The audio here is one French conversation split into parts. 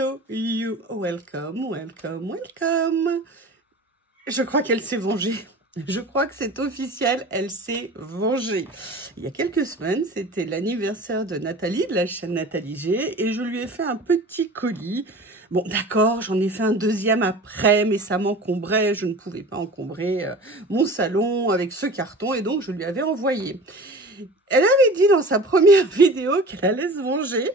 Hello you, welcome, welcome, welcome. Je crois qu'elle s'est vengée. Je crois que c'est officiel, elle s'est vengée. Il y a quelques semaines, c'était l'anniversaire de Nathalie, de la chaîne Nathalie G, et je lui ai fait un petit colis. Bon, d'accord, j'en ai fait un deuxième après, mais ça m'encombrait, je ne pouvais pas encombrer mon salon avec ce carton, et donc je lui avais envoyé. Elle avait dit dans sa première vidéo qu'elle allait se venger.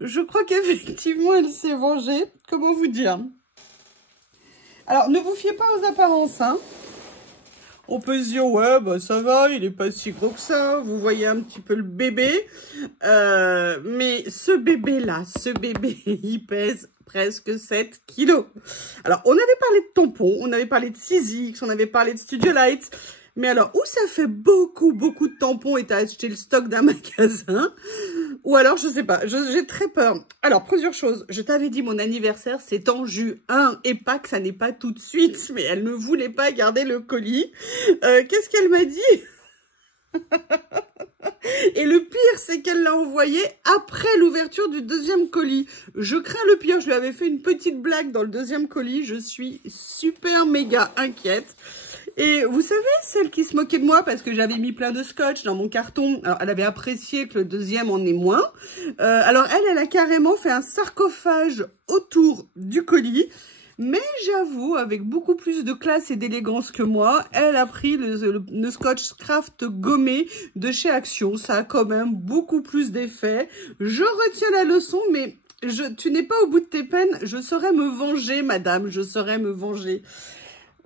Je crois qu'effectivement, elle s'est vengée. Comment vous dire? Alors, ne vous fiez pas aux apparences, hein. On peut se dire, ouais, bah ça va, il est pas si gros que ça. Vous voyez un petit peu le bébé. Mais ce bébé-là, il pèse presque 7 kilos. Alors, on avait parlé de tampons, on avait parlé de 6X, on avait parlé de Studio Light. Mais alors, où ça fait beaucoup de tampons et t'as acheté le stock d'un magasin, ou alors, je sais pas, j'ai très peur. Alors, plusieurs choses. Je t'avais dit, mon anniversaire, c'est en juin, et pas que ça n'est pas tout de suite, mais elle ne voulait pas garder le colis. Qu'est-ce qu'elle m'a dit? Et le pire, c'est qu'elle l'a envoyé après l'ouverture du deuxième colis. Je crains le pire, je lui avais fait une petite blague dans le deuxième colis, je suis super méga inquiète. Et vous savez, celle qui se moquait de moi parce que j'avais mis plein de scotch dans mon carton, alors elle avait apprécié que le deuxième en ait moins. Alors elle a carrément fait un sarcophage autour du colis. Mais j'avoue, avec beaucoup plus de classe et d'élégance que moi, elle a pris le Scotch Craft gommé de chez Action. Ça a quand même beaucoup plus d'effet. Je retiens la leçon, mais tu n'es pas au bout de tes peines. Je saurais me venger, madame. Je saurais me venger.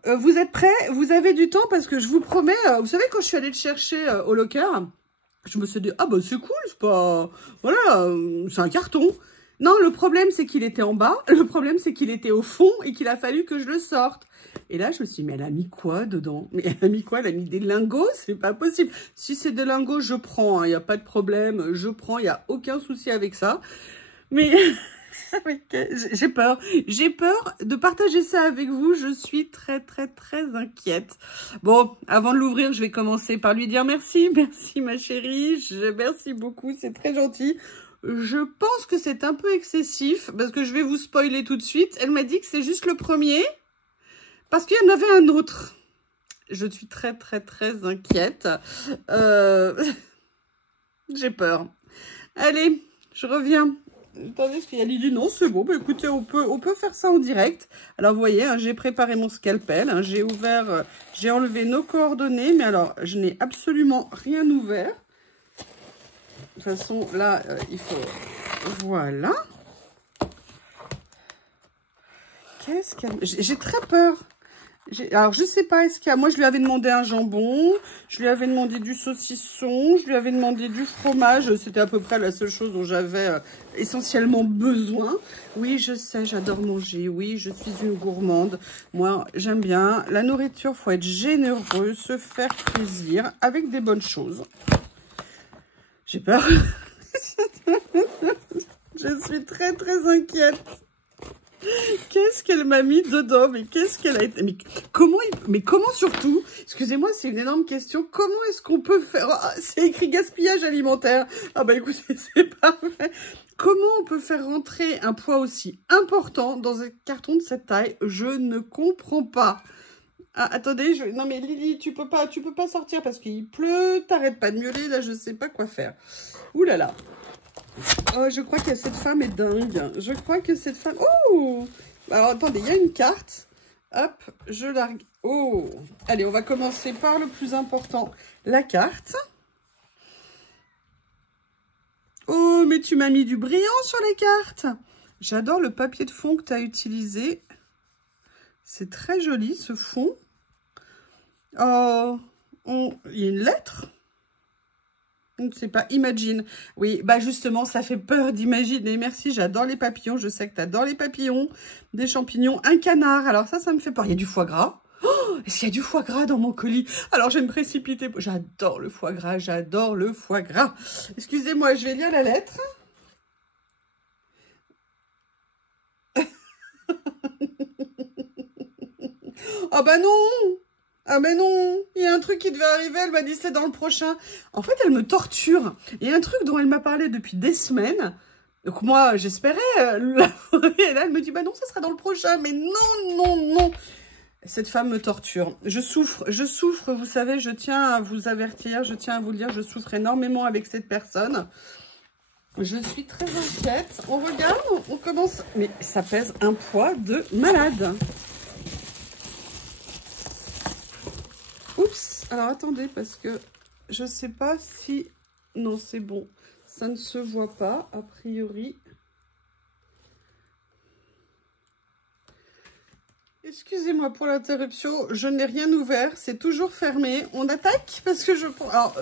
Vous êtes prêts? Vous avez du temps parce que je vous promets, vous savez, quand je suis allée le chercher au locker, je me suis dit, ah bah c'est cool, c'est pas... Voilà, c'est un carton. Non, le problème, c'est qu'il était en bas. Le problème, c'est qu'il était au fond et qu'il a fallu que je le sorte. Et là, je me suis dit, mais elle a mis quoi dedans? Mais elle a mis quoi? Elle a mis des lingots? C'est pas possible. Si c'est des lingots, je prends. Il n'y a pas de problème. Je prends. Il n'y a aucun souci avec ça. Mais... j'ai peur. J'ai peur de partager ça avec vous. Je suis très inquiète. Bon, avant de l'ouvrir, je vais commencer par lui dire merci. Merci, ma chérie. Merci beaucoup. C'est très gentil. Je pense que c'est un peu excessif parce que je vais vous spoiler tout de suite. Elle m'a dit que c'est juste le premier parce qu'il y en avait un autre. Je suis très inquiète. J'ai peur. Allez, je reviens. Attendez, est-ce qu'il y a Lily? Non, c'est bon. Bah, écoutez, on peut faire ça en direct. Alors, vous voyez, hein, j'ai préparé mon scalpel. Hein, j'ai ouvert, j'ai enlevé nos coordonnées. Mais alors, je n'ai absolument rien ouvert. De toute façon, là, il faut... Voilà. Qu'est-ce qu'elle... J'ai très peur. Alors, je sais pas, est-ce qu'il y a... Moi, je lui avais demandé un jambon. Je lui avais demandé du saucisson. Je lui avais demandé du fromage. C'était à peu près la seule chose dont j'avais essentiellement besoin. Oui, je sais, j'adore manger. Oui, je suis une gourmande. Moi, j'aime bien. La nourriture, faut être généreux, se faire plaisir avec des bonnes choses. J'ai peur. Je suis très inquiète. Qu'est-ce qu'elle m'a mis dedans? Mais qu'est-ce qu'elle a été... Mais comment surtout? Excusez-moi, c'est une énorme question. Comment est-ce qu'on peut faire... Oh, c'est écrit gaspillage alimentaire. Ah bah écoutez, c'est parfait. Comment on peut faire rentrer un poids aussi important dans un carton de cette taille? Je ne comprends pas. Ah, attendez, non mais Lily, tu peux pas sortir parce qu'il pleut, t'arrêtes pas de miauler, là je sais pas quoi faire. Ouh là là. Oh, je crois que cette femme est dingue. Je crois que cette femme... Oh! Alors attendez, il y a une carte. Hop, je la... Oh! Allez, on va commencer par le plus important, la carte. Oh, mais tu m'as mis du brillant sur les cartes. J'adore le papier de fond que tu as utilisé. C'est très joli, ce fond. Oh, il y a une lettre. Je ne sais pas, imagine. Oui, bah justement, ça fait peur d'imaginer. Merci, j'adore les papillons. Je sais que tu adores les papillons. Des champignons, un canard. Alors ça me fait peur. Il y a du foie gras. Oh, est-ce qu'il y a du foie gras dans mon colis? Alors, je vais me précipiter. J'adore le foie gras, j'adore le foie gras. Excusez-moi, je vais lire la lettre. Ah bah non! Ah mais non, il y a un truc qui devait arriver, elle m'a dit c'est dans le prochain. En fait, elle me torture. Il y a un truc dont elle m'a parlé depuis des semaines. Donc moi, j'espérais. Et là, elle me dit, bah non, ça sera dans le prochain. Mais non, non, non. Cette femme me torture. Je souffre, vous savez, je tiens à vous avertir, je tiens à vous le dire, je souffre énormément avec cette personne. Je suis très inquiète. On regarde, on commence. Mais ça pèse un poids de malade. Oups, alors attendez, parce que je sais pas si... Non, c'est bon. Ça ne se voit pas, a priori. Excusez-moi pour l'interruption, je n'ai rien ouvert, c'est toujours fermé. On attaque parce que je... Alors,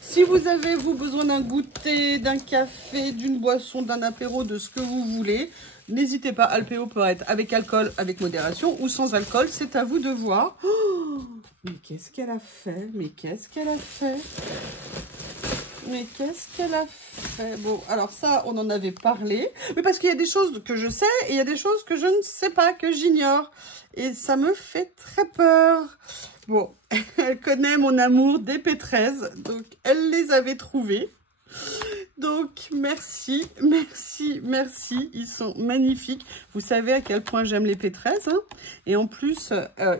si vous avez, vous, besoin d'un goûter, d'un café, d'une boisson, d'un apéro, de ce que vous voulez, n'hésitez pas, Alpéo peut être avec alcool, avec modération ou sans alcool, c'est à vous de voir. Oh, mais qu'est-ce qu'elle a fait? Mais qu'est-ce qu'elle a fait? Mais qu'est-ce qu'elle a fait? Bon, alors ça, on en avait parlé. Mais parce qu'il y a des choses que je sais et il y a des choses que je ne sais pas, que j'ignore. Et ça me fait très peur. Bon, elle connaît mon amour des P13. Donc, elle les avait trouvés. Donc, merci, merci, merci. Ils sont magnifiques. Vous savez à quel point j'aime les P13. Hein. Et en plus,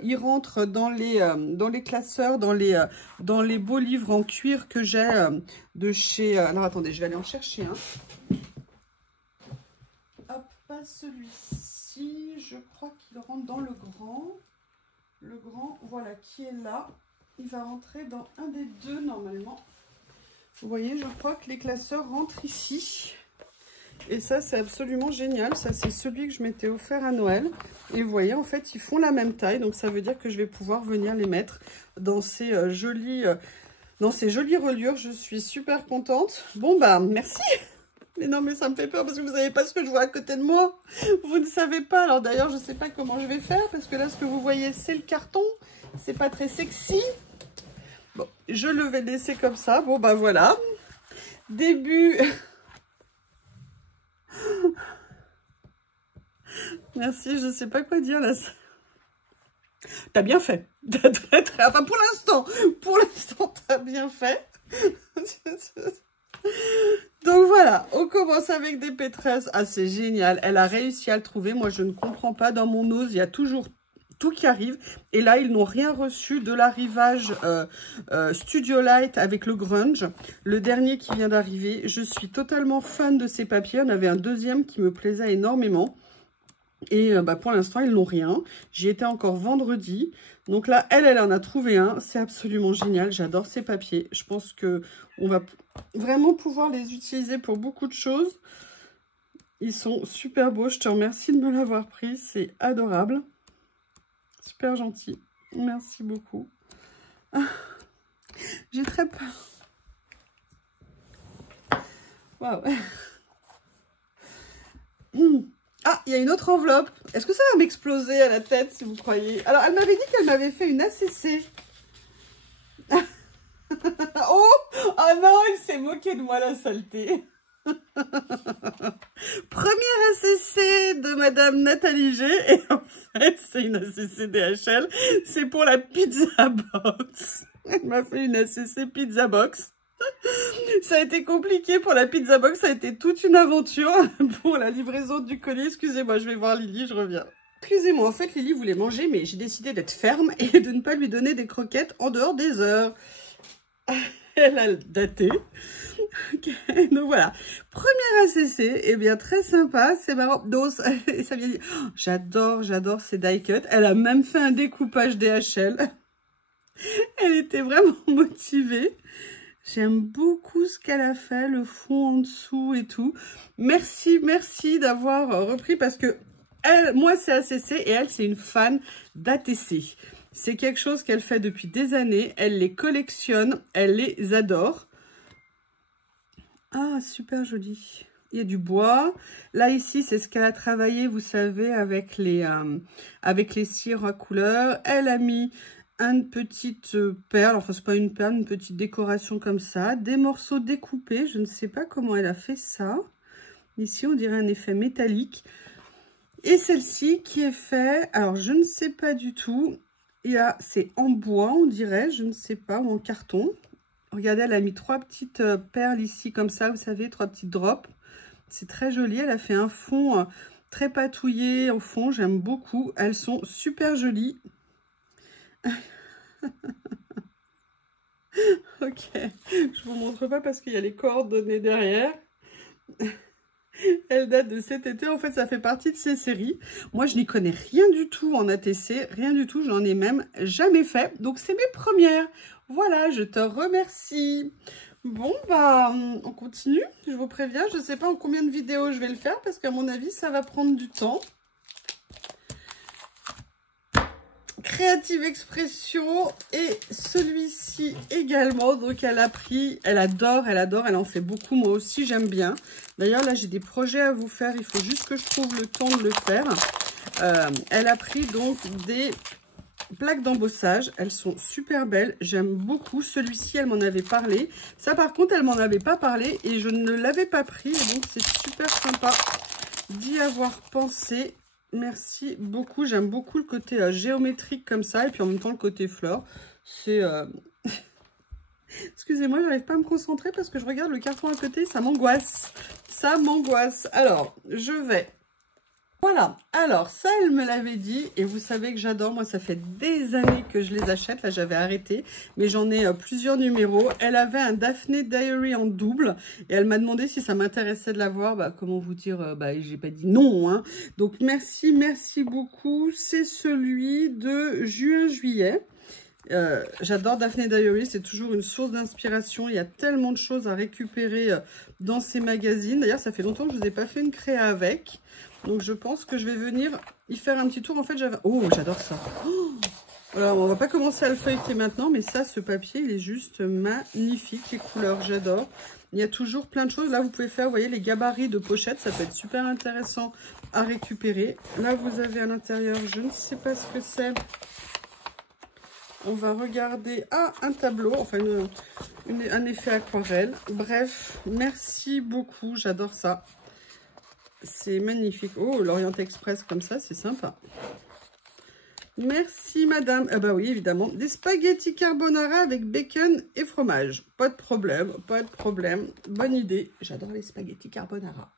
ils rentrent dans les classeurs, dans les beaux livres en cuir que j'ai de chez... alors, attendez, je vais aller en chercher un. Hop, pas celui-ci. Je crois qu'il rentre dans le grand. Le grand, voilà, qui est là. Il va rentrer dans un des deux, normalement. Vous voyez, je crois que les classeurs rentrent ici. Et ça, c'est absolument génial. Ça, c'est celui que je m'étais offert à Noël. Et vous voyez, en fait, ils font la même taille. Donc, ça veut dire que je vais pouvoir venir les mettre dans ces jolies reliures. Je suis super contente. Bon, bah, merci. Mais non, mais ça me fait peur parce que vous ne savez pas ce que je vois à côté de moi. Vous ne savez pas. Alors, d'ailleurs, je ne sais pas comment je vais faire. Parce que là, ce que vous voyez, c'est le carton. C'est pas très sexy. Bon, je le vais laisser comme ça. Bon, bah voilà. Début. Merci, je sais pas quoi dire là. T'as bien fait. Enfin, pour l'instant, t'as bien fait. Donc voilà, on commence avec des P13. Ah, c'est génial. Elle a réussi à le trouver. Moi, je ne comprends pas. Dans mon ose, il y a toujours tout qui arrive. Et là, ils n'ont rien reçu de l'arrivage Studio Light avec le grunge. Le dernier qui vient d'arriver. Je suis totalement fan de ces papiers. On avait un deuxième qui me plaisait énormément. Et bah, pour l'instant, ils n'ont rien. J'y étais encore vendredi. Donc là, elle en a trouvé un. C'est absolument génial. J'adore ces papiers. Je pense que on va vraiment pouvoir les utiliser pour beaucoup de choses. Ils sont super beaux. Je te remercie de me l'avoir pris. C'est adorable. Super gentil. Merci beaucoup. Ah, j'ai très peur. Waouh. Ah, il y a une autre enveloppe. Est-ce que ça va m'exploser à la tête, si vous croyez? Alors, elle m'avait dit qu'elle m'avait fait une ACC. Oh! Ah non, elle s'est moquée de moi, la saleté. Première ACC de Madame Nathalie G. Et en fait, c'est une ACC DHL. C'est pour la pizza box. Elle m'a fait une ACC pizza box. Ça a été compliqué pour la pizza box, ça a été toute une aventure pour la livraison du colis. Excusez-moi, je vais voir Lily, je reviens. Excusez-moi, en fait, Lily voulait manger, mais j'ai décidé d'être ferme et de ne pas lui donner des croquettes en dehors des heures. Elle a daté. Okay, donc voilà. Première ACC, eh bien, très sympa, c'est marrant. Donc, et ça vient dire, oh, j'adore ces die cut. Elle a même fait un découpage DHL. Elle était vraiment motivée. J'aime beaucoup ce qu'elle a fait, le fond en dessous et tout. Merci d'avoir repris parce que elle, moi c'est ACC et elle c'est une fan d'ATC. C'est quelque chose qu'elle fait depuis des années. Elle les collectionne, elle les adore. Ah, super joli. Il y a du bois. Là, ici, c'est ce qu'elle a travaillé, vous savez, avec les cires à couleur. Elle a mis une petite perle, enfin c'est pas une perle, une petite décoration comme ça, des morceaux découpés, je ne sais pas comment elle a fait ça. Ici on dirait un effet métallique. Et celle-ci qui est faite, alors je ne sais pas du tout, c'est en bois on dirait, je ne sais pas, ou en carton. Regardez, elle a mis 3 petites perles ici comme ça, vous savez, 3 petites drops. C'est très joli. Elle a fait un fond très patouillé au fond. J'aime beaucoup. Elles sont super jolies. Ok, je vous montre pas parce qu'il y a les coordonnées derrière. Elle date de cet été. En fait, ça fait partie de ces séries. Moi, je n'y connais rien du tout en ATC. Rien du tout. J'en ai même jamais fait. Donc, c'est mes premières. Voilà, je te remercie. Bon, bah, on continue. Je vous préviens. Je ne sais pas en combien de vidéos je vais le faire parce qu'à mon avis, ça va prendre du temps. Creative Expression et celui-ci également. Donc elle a pris, elle adore, elle en fait beaucoup. Moi aussi j'aime bien. D'ailleurs là j'ai des projets à vous faire, il faut juste que je trouve le temps de le faire. Elle a pris donc des plaques d'embossage, elles sont super belles, j'aime beaucoup. Celui-ci elle m'en avait parlé, ça par contre elle m'en avait pas parlé et je ne l'avais pas pris, donc c'est super sympa d'y avoir pensé. Merci beaucoup, j'aime beaucoup le côté géométrique comme ça et puis en même temps le côté fleur. C'est... Excusez-moi, j'arrive pas à me concentrer parce que je regarde le carton à côté, ça m'angoisse. Ça m'angoisse. Alors, je vais... Voilà, alors ça elle me l'avait dit et vous savez que j'adore, moi ça fait des années que je les achète, là j'avais arrêté, mais j'en ai plusieurs numéros. Elle avait un Daphné Diary en double et elle m'a demandé si ça m'intéressait de l'avoir, bah comment vous dire, bah j'ai pas dit non, hein. Donc merci beaucoup, c'est celui de juin-juillet. J'adore Daphné Diary, c'est toujours une source d'inspiration, il y a tellement de choses à récupérer dans ces magazines. D'ailleurs ça fait longtemps que je ne vous ai pas fait une créa avec. Donc je pense que je vais venir y faire un petit tour. En fait, j'avais... Oh, j'adore ça. Oh, alors, on va pas commencer à le feuilleter maintenant, mais ça, ce papier, il est juste magnifique. Les couleurs, j'adore. Il y a toujours plein de choses. Là, vous pouvez faire, vous voyez, les gabarits de pochette. Ça peut être super intéressant à récupérer. Là, vous avez à l'intérieur, je ne sais pas ce que c'est. On va regarder... Ah, un tableau, enfin, un effet aquarelle. Bref, merci beaucoup. J'adore ça. C'est magnifique. Oh, l'Orient Express comme ça, c'est sympa. Merci, madame. Ah bah oui, évidemment. Des spaghettis carbonara avec bacon et fromage. Pas de problème, pas de problème. Bonne idée. J'adore les spaghettis carbonara.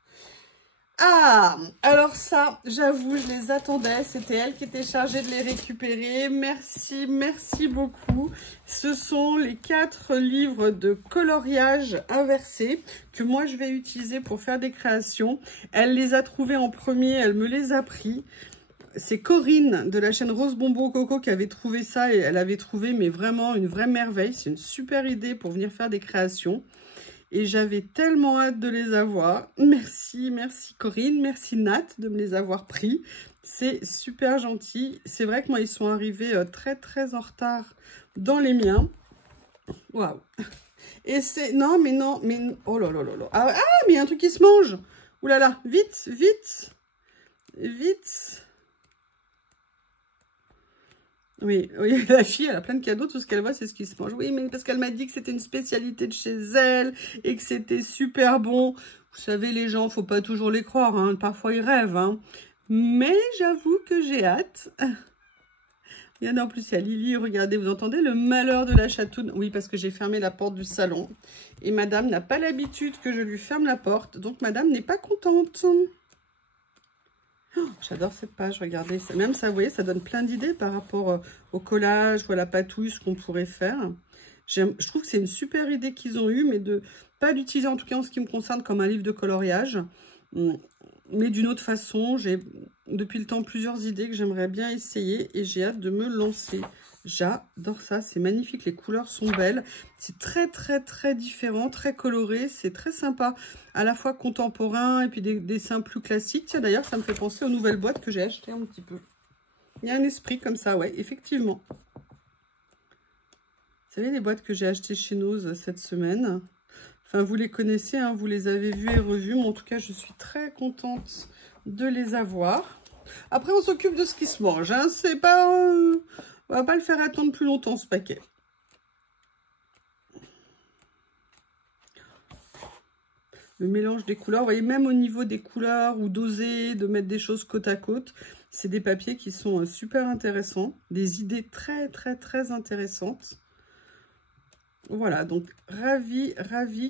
Ah, alors ça, j'avoue, je les attendais. C'était elle qui était chargée de les récupérer. Merci, merci beaucoup. Ce sont les 4 livres de coloriage inversé que moi, je vais utiliser pour faire des créations. Elle les a trouvés en premier, elle me les a pris. C'est Corinne de la chaîne Rose Bonbon Coco qui avait trouvé ça et elle avait trouvé mais vraiment une vraie merveille. C'est une super idée pour venir faire des créations. Et j'avais tellement hâte de les avoir. Merci, merci Corinne, merci Nat de me les avoir pris. C'est super gentil. C'est vrai que moi, ils sont arrivés très en retard dans les miens. Waouh. Et c'est... Non, mais non, mais... Oh là là là là. Ah, mais il y a un truc qui se mange. Ouh là là, vite, vite, vite. Oui, oui, la fille, elle a plein de cadeaux, tout ce qu'elle voit, c'est ce qui se mange. Oui, mais parce qu'elle m'a dit que c'était une spécialité de chez elle et que c'était super bon. Vous savez, les gens, faut pas toujours les croire, hein. Parfois, ils rêvent, hein. Mais j'avoue que j'ai hâte. Regardez, en plus, il y a Lily, regardez, vous entendez le malheur de la chatoune? Oui, parce que j'ai fermé la porte du salon. Et madame n'a pas l'habitude que je lui ferme la porte, donc madame n'est pas contente. Oh, j'adore cette page, regardez. Même ça, vous voyez, ça donne plein d'idées par rapport au collage ou à la patouille, ce qu'on pourrait faire. Je trouve que c'est une super idée qu'ils ont eue, mais de pas l'utiliser, en tout cas en ce qui me concerne, comme un livre de coloriage. Mais d'une autre façon, j'ai depuis le temps plusieurs idées que j'aimerais bien essayer et j'ai hâte de me lancer. J'adore ça, c'est magnifique, les couleurs sont belles. C'est très différent, très coloré, c'est très sympa. À la fois contemporain et puis des dessins plus classiques. Tiens, d'ailleurs, ça me fait penser aux nouvelles boîtes que j'ai achetées un petit peu. Il y a un esprit comme ça, ouais, effectivement. Vous savez, les boîtes que j'ai achetées chez Nose cette semaine. Enfin, vous les connaissez, hein, vous les avez vues et revues. Mais en tout cas, je suis très contente de les avoir. Après, on s'occupe de ce qui se mange. Hein. C'est pas... on va pas le faire attendre plus longtemps, ce paquet. Le mélange des couleurs. Vous voyez, même au niveau des couleurs ou d'oser, de mettre des choses côte à côte, c'est des papiers qui sont super intéressants. Des idées très intéressantes. Voilà, donc ravie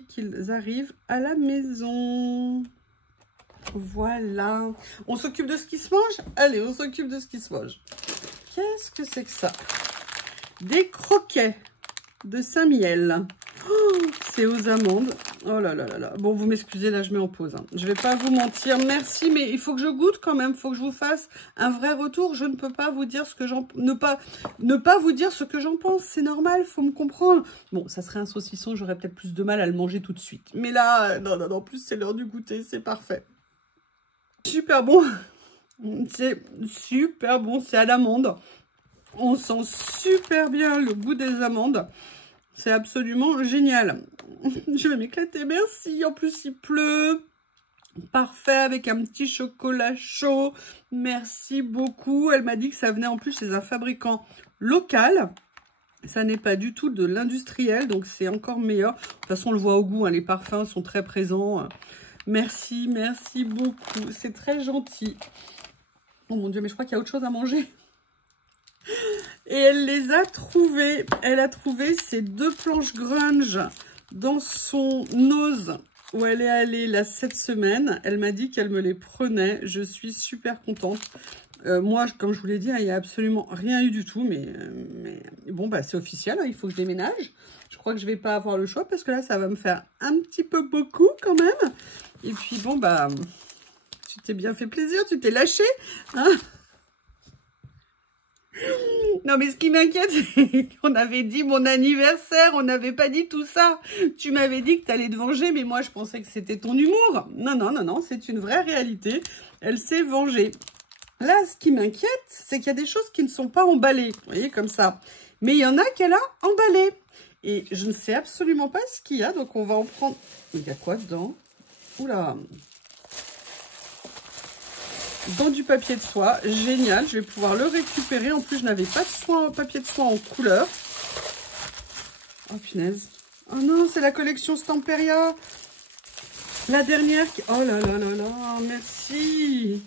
qu'ils arrivent à la maison. Voilà. On s'occupe de ce qui se mange? Allez, on s'occupe de ce qui se mange. Qu'est-ce que c'est que ça? Des croquets de Saint-Miel. Oh, c'est aux amandes. Oh là là là là. Bon, vous m'excusez, là, je mets en pause. Hein. Je vais pas vous mentir. Merci, mais il faut que je goûte quand même. Il faut que je vous fasse un vrai retour. Je ne peux pas vous dire ce que j'en... Ne pas vous dire ce que j'en pense. C'est normal, faut me comprendre. Bon, ça serait un saucisson. J'aurais peut-être plus de mal à le manger tout de suite. Mais là, non, non, non. En plus, c'est l'heure du goûter. C'est parfait. Super bon. C'est super bon. C'est à l'amande. On sent super bien le goût des amandes. C'est absolument génial. Je vais m'éclater, merci. En plus, il pleut. Parfait, avec un petit chocolat chaud. Merci beaucoup. Elle m'a dit que ça venait en plus chez un fabricant local. Ça n'est pas du tout de l'industriel, donc c'est encore meilleur. De toute façon, on le voit au goût, hein, les parfums sont très présents. Merci, merci beaucoup. C'est très gentil. Oh mon Dieu, mais je crois qu'il y a autre chose à manger. Et elle les a trouvées. Elle a trouvé ces 2 planches grunge dans son Nose où elle est allée là cette semaine. Elle m'a dit qu'elle me les prenait. Je suis super contente. Moi, comme je vous l'ai dit, il n'y a absolument rien eu du tout. Mais bon, bah, c'est officiel. Hein, il faut que je déménage. Je crois que je ne vais pas avoir le choix parce que là, ça va me faire un petit peu beaucoup quand même. Et puis, bon, bah, tu t'es bien fait plaisir. Tu t'es lâché. Hein? Non, mais ce qui m'inquiète, c'est qu'on avait dit mon anniversaire, on n'avait pas dit tout ça. Tu m'avais dit que tu allais te venger, mais moi, je pensais que c'était ton humour. Non, non, non, non, c'est une vraie réalité. Elle s'est vengée. Là, ce qui m'inquiète, c'est qu'il y a des choses qui ne sont pas emballées. Vous voyez, comme ça. Mais il y en a qu'elle a emballées. Et je ne sais absolument pas ce qu'il y a, donc on va en prendre... Il y a quoi dedans? Oula! Dans du papier de soie, génial, je vais pouvoir le récupérer. En plus, je n'avais pas de papier de soie en couleur. Oh punaise. Oh non, c'est la collection Stamperia. La dernière qui... Oh là là là là, merci.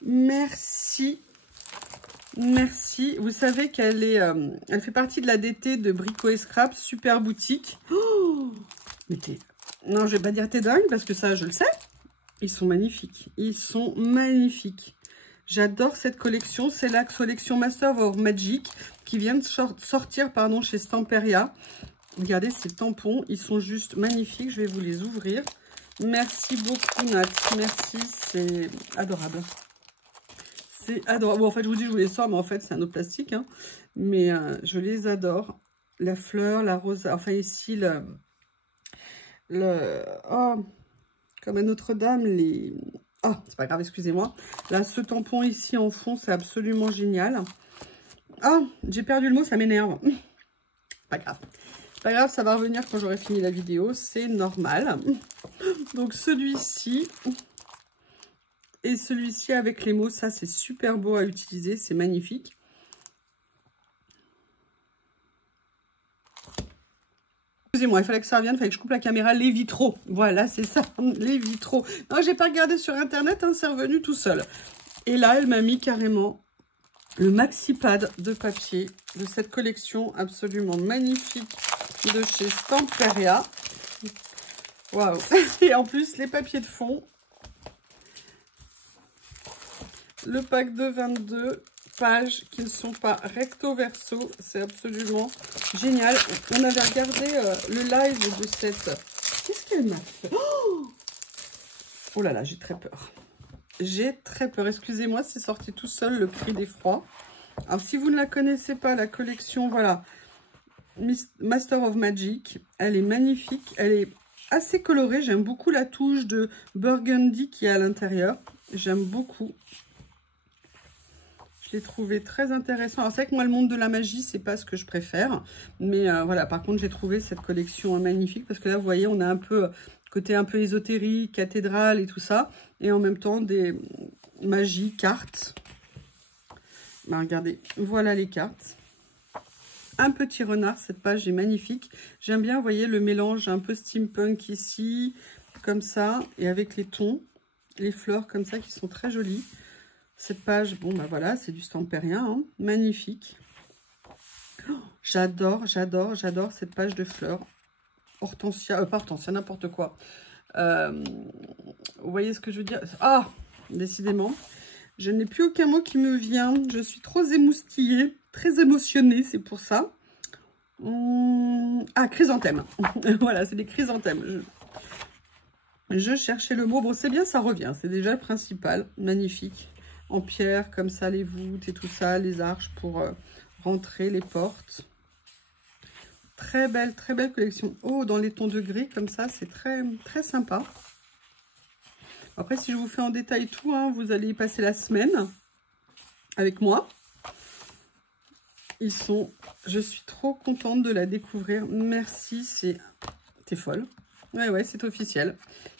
Merci. Merci. Vous savez qu'elle est, elle fait partie de la DT de Brico et Scrap, super boutique. Oh, mais non, je vais pas dire t'es dingue parce que ça, je le sais. Ils sont magnifiques. Ils sont magnifiques. J'adore cette collection. C'est la collection Master of Magic qui vient de sortir pardon, chez Stamperia. Regardez ces tampons. Ils sont juste magnifiques. Je vais vous les ouvrir. Merci beaucoup, Nat. Merci. C'est adorable. C'est adorable. Bon, en fait, je vous dis, je vous les sors, mais en fait, c'est un autre plastique. Hein. Mais je les adore. La fleur, la rose. Enfin, ici, oh, comme à Notre-Dame, les... Oh, c'est pas grave, excusez-moi. Là, ce tampon ici en fond, c'est absolument génial. Ah, j'ai perdu le mot, ça m'énerve. Pas grave. Pas grave, ça va revenir quand j'aurai fini la vidéo, c'est normal. Donc, celui-ci et celui-ci avec les mots, ça, c'est super beau à utiliser, c'est magnifique. Excusez-moi, il fallait que ça revienne, il fallait que je coupe la caméra. Les vitraux, voilà, c'est ça, les vitraux. Non, j'ai pas regardé sur Internet, hein, c'est revenu tout seul. Et là, elle m'a mis carrément le maxi pad de papier de cette collection absolument magnifique de chez Stamperia. Waouh! Et en plus, les papiers de fond. Le pack de 22 pages qui ne sont pas recto verso, c'est absolument génial. On avait regardé le live de cette... Qu'est-ce qu'elle m'a fait? Oh là là, j'ai très peur. J'ai très peur. Excusez-moi, c'est sorti tout seul, le cri d'effroi. Alors, si vous ne la connaissez pas, la collection, voilà, Master of Magic, elle est magnifique. Elle est assez colorée. J'aime beaucoup la touche de burgundy qui est à l'intérieur. J'aime beaucoup. Je l'ai trouvé très intéressant. Alors, c'est vrai que moi, le monde de la magie, c'est pas ce que je préfère. Mais voilà, par contre, j'ai trouvé cette collection magnifique. Parce que là, vous voyez, on a un peu côté un peu ésotérique, cathédrale et tout ça. Et en même temps, des magies, cartes. Ben, regardez, voilà les cartes. Un petit renard, cette page est magnifique. J'aime bien, vous voyez, le mélange un peu steampunk ici, comme ça. Et avec les tons, les fleurs comme ça, qui sont très jolies. Cette page, bon, ben voilà, c'est du Stamperia, hein, magnifique. Oh, j'adore, j'adore, j'adore cette page de fleurs. Hortensia, pas hortensia, n'importe quoi. Vous voyez ce que je veux dire? Ah, décidément, je n'ai plus aucun mot qui me vient. Je suis trop émoustillée, très émotionnée, c'est pour ça. Ah, chrysanthème. Voilà, c'est des chrysanthèmes. Je cherchais le mot. Bon, c'est bien, ça revient. C'est déjà le principal. Magnifique. En pierre, comme ça, les voûtes et tout ça, les arches pour rentrer, les portes. Très belle collection. Oh, dans les tons de gris, comme ça, c'est très, très sympa. Après, si je vous fais en détail tout, hein, vous allez y passer la semaine avec moi. Ils sont... Je suis trop contente de la découvrir. Merci, t'es folle. Ouais, c'est officiel.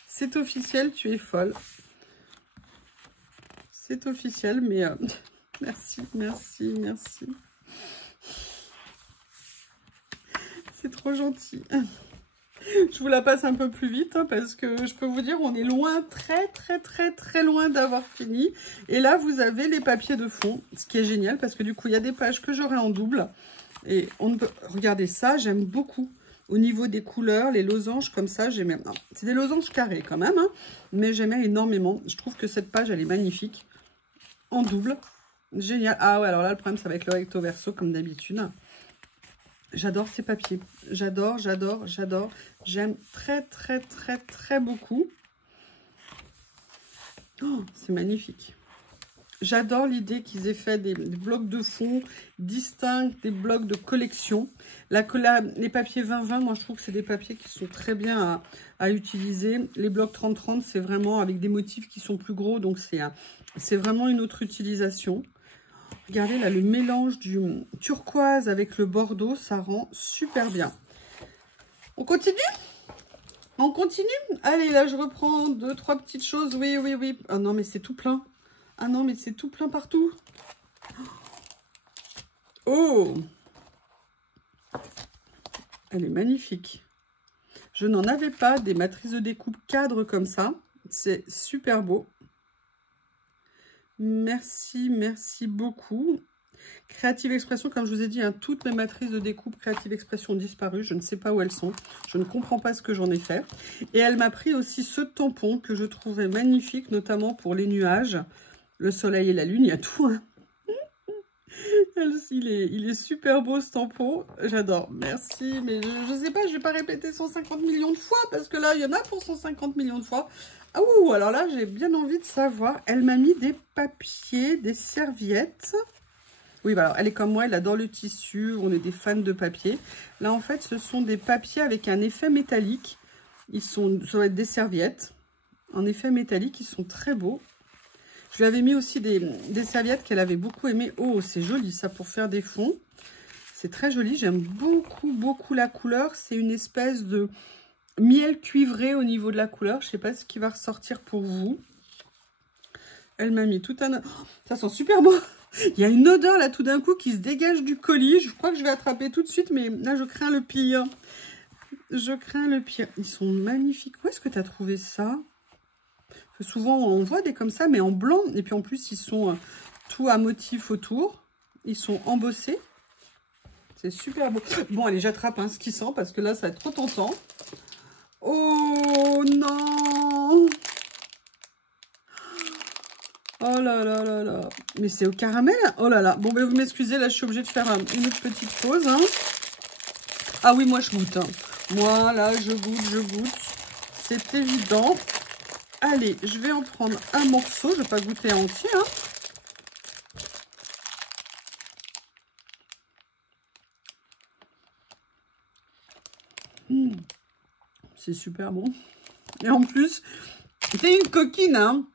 C'est officiel, tu es folle. C'est officiel, mais... merci. C'est trop gentil. Je vous la passe un peu plus vite hein, parce que je peux vous dire on est loin, très loin d'avoir fini. Et là vous avez les papiers de fond, ce qui est génial parce que du coup il y a des pages que j'aurai en double. Et on peut regarder ça, j'aime beaucoup. Au niveau des couleurs, les losanges comme ça, j'aimais. C'est des losanges carrés quand même, hein, mais j'aimais énormément. Je trouve que cette page elle est magnifique. En double, génial. Ah ouais, alors là le problème ça va être le recto verso comme d'habitude. J'adore ces papiers. J'adore. J'aime très beaucoup. Oh, c'est magnifique. J'adore l'idée qu'ils aient fait des blocs de fond distincts, des blocs de collection. Les papiers 20-20, moi je trouve que c'est des papiers qui sont très bien à utiliser. Les blocs 30-30, c'est vraiment avec des motifs qui sont plus gros, donc c'est vraiment une autre utilisation. Regardez là, le mélange du turquoise avec le bordeaux, ça rend super bien. On continue? On continue? Allez, là, je reprends 2-3 petites choses. Oui. Ah non, mais c'est tout plein. Ah non, mais c'est tout plein partout. Oh! Elle est magnifique. Je n'en avais pas des matrices de découpe cadre comme ça. C'est super beau. Merci beaucoup. Creative Expression, comme je vous ai dit, hein, toutes mes matrices de découpe Creative Expression ont disparu. Je ne sais pas où elles sont. Je ne comprends pas ce que j'en ai fait. Et elle m'a pris aussi ce tampon que je trouvais magnifique, notamment pour les nuages, le soleil et la lune. Il y a tout. Hein. Il est super beau ce tampon. J'adore. Merci. Mais je ne sais pas, je ne vais pas répéter 150 millions de fois parce que là, il y en a pour 150 millions de fois. Ah ouh, alors là, j'ai bien envie de savoir. Elle m'a mis des papiers, des serviettes. Oui, bah alors, elle est comme moi, elle adore le tissu, on est des fans de papier. Là, en fait, ce sont des papiers avec un effet métallique. Ça va être des serviettes en effet métallique, ils sont très beaux. Je lui avais mis aussi des serviettes qu'elle avait beaucoup aimées. Oh, c'est joli ça pour faire des fonds. C'est très joli, j'aime beaucoup la couleur. C'est une espèce de miel cuivré au niveau de la couleur. Je ne sais pas ce qui va ressortir pour vous. Elle m'a mis tout un... Oh, ça sent super bon. Il y a une odeur là tout d'un coup qui se dégage du colis. Je crois que je vais attraper tout de suite, mais là je crains le pire. Je crains le pire. Ils sont magnifiques. Où est-ce que tu as trouvé ça? Parce que souvent on voit des comme ça, mais en blanc. Et puis en plus ils sont tout à motif autour. Ils sont embossés. C'est super beau. Bon allez, j'attrape ce qui sent parce que là ça va être trop tentant. Oh non! Oh là là là là. Mais c'est au caramel? Oh là là. Bon, ben vous m'excusez, là je suis obligée de faire une autre petite pause. Hein. Ah oui, moi je goûte. Hein. Moi là, je goûte. C'est évident. Allez, je vais en prendre un morceau. Je ne vais pas goûter entier. Hein. C'est super bon. Et en plus, t'es une coquine, hein.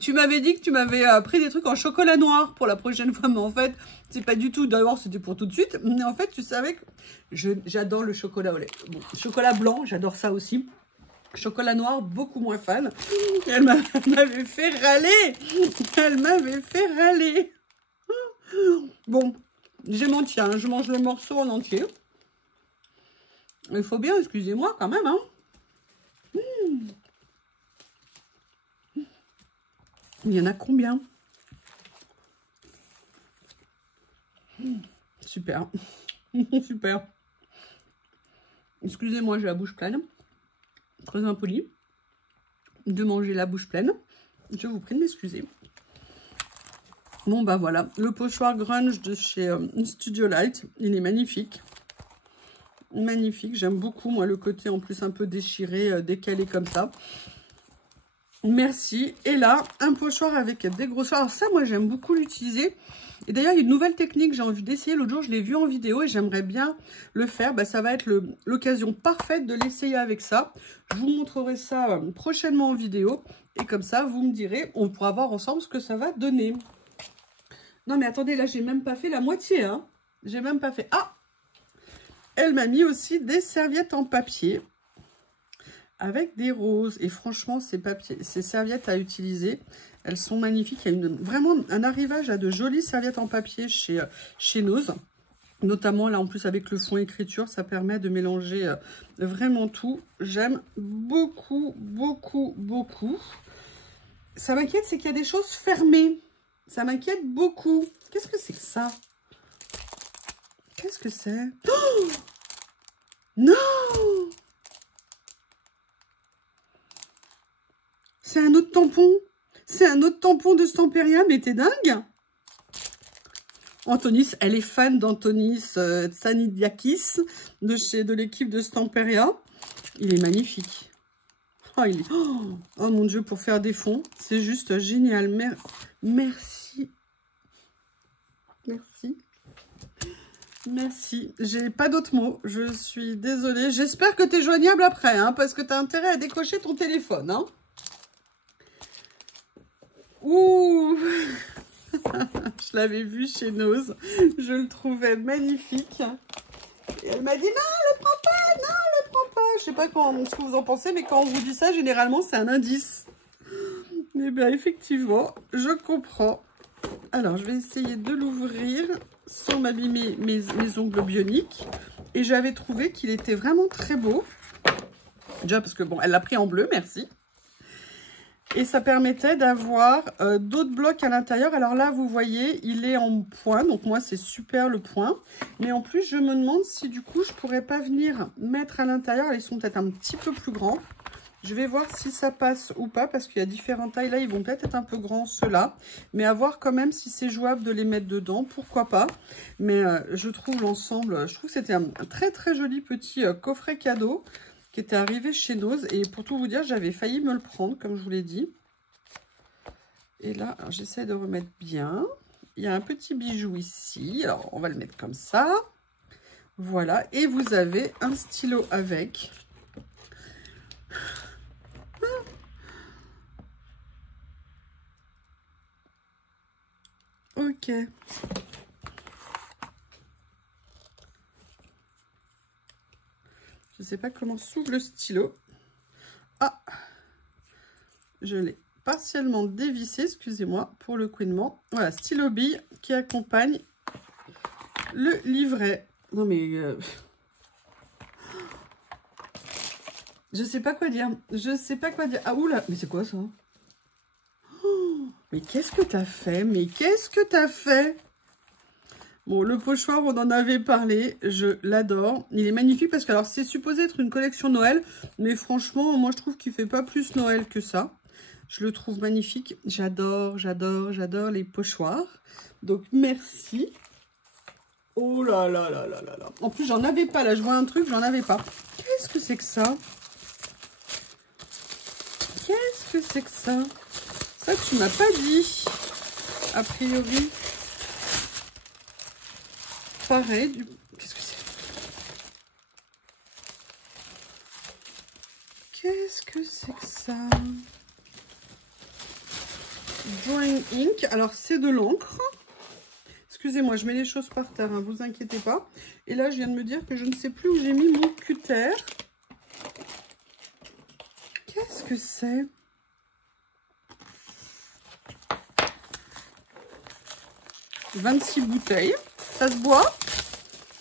Tu m'avais dit que tu m'avais pris des trucs en chocolat noir pour la prochaine fois, mais en fait, c'est pas du tout. D'abord, c'était pour tout de suite. Mais en fait, tu savais que j'adore le chocolat au lait. Bon, chocolat blanc, j'adore ça aussi. Chocolat noir, beaucoup moins fan. Elle m'avait fait râler. Elle m'avait fait râler. Bon, j'ai menti, hein. Je mange le morceau en entier. Il faut bien, excusez-moi quand même, hein. Il y en a combien? Super. Super. Excusez-moi, j'ai la bouche pleine. Très impoli. de manger la bouche pleine. Je vous prie de m'excuser. Bon bah voilà, le pochoir grunge de chez Studio Light, il est magnifique. Magnifique, j'aime beaucoup moi le côté en plus un peu déchiré, décalé comme ça. Merci. Et là, un pochoir avec des grosses... Alors ça, moi j'aime beaucoup l'utiliser. Et d'ailleurs, il y a une nouvelle technique, j'ai envie d'essayer. L'autre jour, je l'ai vu en vidéo et j'aimerais bien le faire. Bah, ça va être l'occasion parfaite de l'essayer avec ça. Je vous montrerai ça prochainement en vidéo. Et comme ça, vous me direz, on pourra voir ensemble ce que ça va donner. Non mais attendez, là, j'ai même pas fait la moitié. Hein. J'ai même pas fait... Ah! Elle m'a mis aussi des serviettes en papier avec des roses. Et franchement, ces serviettes à utiliser, elles sont magnifiques. Il y a vraiment un arrivage à de jolies serviettes en papier chez Nose. Notamment, là, en plus, avec le fond écriture, ça permet de mélanger vraiment tout. J'aime beaucoup, beaucoup, beaucoup. Ça m'inquiète, c'est qu'il y a des choses fermées. Ça m'inquiète beaucoup. Qu'est-ce que c'est que ça? Qu'est-ce que c'est? Oh non! C'est un autre tampon. C'est un autre tampon de Stamperia, mais t'es dingue. Antonis, elle est fan d'Antonis Tsanidiakis de l'équipe de Stamperia. Il est magnifique. Oh, oh mon Dieu, pour faire des fonds, c'est juste génial. Merci. Merci. Merci. J'ai pas d'autres mots. Je suis désolée. J'espère que tu es joignable après, hein, parce que tu as intérêt à décocher ton téléphone. Hein. Ouh. Je l'avais vu chez Nose. Je le trouvais magnifique. Et elle m'a dit, non, le prends pas, non, le prends pas. Je sais pas ce que vous en pensez, mais quand on vous dit ça, généralement, c'est un indice. Eh bien, effectivement, je comprends. Alors, je vais essayer de l'ouvrir sans m'abîmer mes ongles bioniques. Et j'avais trouvé qu'il était vraiment très beau. Déjà, parce que, bon, elle l'a pris en bleu, merci. Et ça permettait d'avoir d'autres blocs à l'intérieur. Alors là, vous voyez, il est en point. Donc moi, c'est super le point. Mais en plus, je me demande si du coup, je pourrais pas venir mettre à l'intérieur. Ils sont peut-être un petit peu plus grands. Je vais voir si ça passe ou pas. Parce qu'il y a différentes tailles. Là, ils vont peut-être être un peu grands, ceux-là. Mais à voir quand même si c'est jouable de les mettre dedans. Pourquoi pas. Mais je trouve l'ensemble... Je trouve que c'était un très très joli petit coffret cadeau qui était arrivé chez Nose. Et pour tout vous dire, j'avais failli me le prendre, comme je vous l'ai dit. Et là, j'essaie de remettre bien. Il y a un petit bijou ici. Alors, on va le mettre comme ça. Voilà. Et vous avez un stylo avec. Ok. Je ne sais pas comment s'ouvre le stylo. Ah, je l'ai partiellement dévissé, excusez-moi pour le couinement. Voilà, stylo bille qui accompagne le livret. Non mais... je sais pas quoi dire. Je sais pas quoi dire. Ah oula, mais c'est quoi ça? Oh, mais qu'est-ce que t'as fait? Mais qu'est-ce que t'as fait? Bon, le pochoir, on en avait parlé, je l'adore. Il est magnifique parce que, alors, c'est supposé être une collection Noël, mais franchement, moi, je trouve qu'il fait pas plus Noël que ça. Je le trouve magnifique. J'adore, j'adore, j'adore les pochoirs. Donc, merci. Oh là là là là là là. En plus, j'en avais pas, là, je vois un truc, j'en avais pas. Qu'est-ce que c'est que ça? Qu'est-ce que c'est que ça? Ça, tu m'as pas dit, a priori. Pareil, qu'est-ce que c'est? Qu'est-ce que c'est que ça? Drawing Ink. Alors, c'est de l'encre. Excusez-moi, je mets les choses par terre, hein, vous inquiétez pas. Et là, je viens de me dire que je ne sais plus où j'ai mis mon cutter. Qu'est-ce que c'est? « 26 bouteilles. Ça se boit?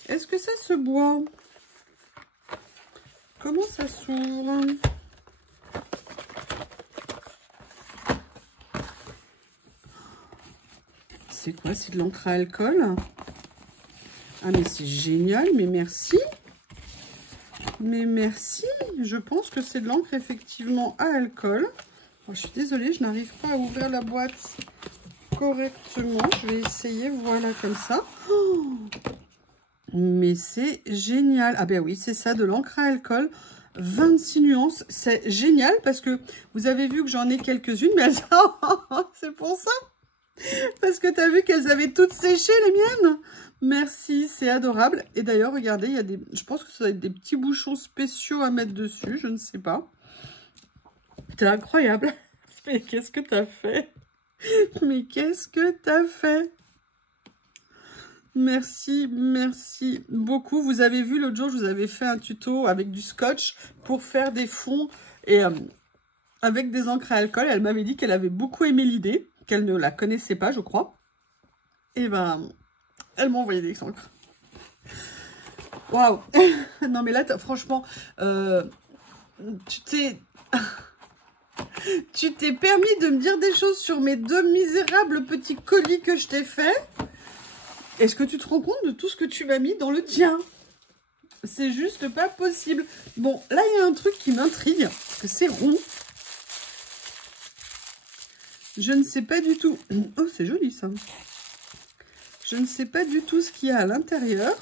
Est-ce que ça se boit? Comment ça s'ouvre? C'est quoi? C'est de l'encre à alcool? Ah mais c'est génial, mais merci. Mais merci. Je pense que c'est de l'encre effectivement à alcool. Alors, je suis désolée, je n'arrive pas à ouvrir la boîte correctement. Je vais essayer, voilà, comme ça. Oh, mais c'est génial. Ah ben oui, c'est ça, de l'encre à alcool. 26 nuances. C'est génial parce que vous avez vu que j'en ai quelques-unes, mais elles... c'est pour ça. Parce que tu as vu qu'elles avaient toutes séché, les miennes. Merci, c'est adorable. Et d'ailleurs, regardez, il y a des... Je pense que ça doit être des petits bouchons spéciaux à mettre dessus, je ne sais pas. C'est incroyable. Mais qu'est-ce que tu as fait? Mais qu'est-ce que tu as fait? Merci, merci beaucoup. Vous avez vu, l'autre jour, je vous avais fait un tuto avec du scotch pour faire des fonds et avec des encres à alcool. Elle m'avait dit qu'elle avait beaucoup aimé l'idée, qu'elle ne la connaissait pas, je crois. Et ben, elle m'a envoyé des encres. Waouh. Non, mais là, franchement, tu t'es permis de me dire des choses sur mes 2 misérables petits colis que je t'ai fait. Est-ce que tu te rends compte de tout ce que tu m'as mis dans le tien? C'est juste pas possible. Bon, là, il y a un truc qui m'intrigue, parce que c'est rond. Je ne sais pas du tout... Oh, c'est joli, ça. Je ne sais pas du tout ce qu'il y a à l'intérieur.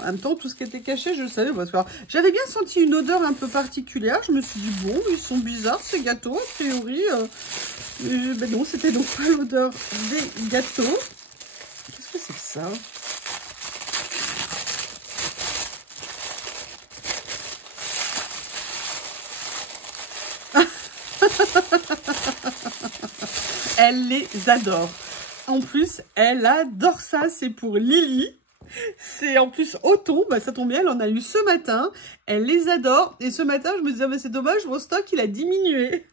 En même temps, tout ce qui était caché, je le savais. Parce que j'avais bien senti une odeur un peu particulière. Je me suis dit, bon, ils sont bizarres, ces gâteaux, a priori. Ben non, c'était donc pas l'odeur des gâteaux. Qu'est-ce que c'est que ça? Elle les adore. En plus, elle adore ça. C'est pour Lily. C'est en plus automne. Bah, ça tombe bien, elle en a eu ce matin. Elle les adore. Et ce matin, je me disais, mais c'est dommage, mon stock, il a diminué.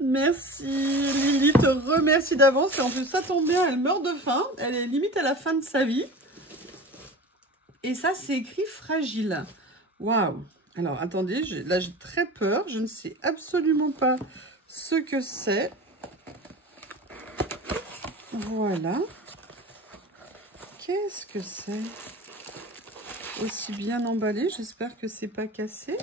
Merci. Lily te remercie d'avance. Et en plus, ça tombe bien, elle meurt de faim. Elle est limite à la fin de sa vie. Et ça, c'est écrit fragile. Waouh. Alors, attendez, là, j'ai très peur. Je ne sais absolument pas ce que c'est. Voilà. Qu'est-ce que c'est? Aussi bien emballé. J'espère que c'est pas cassé.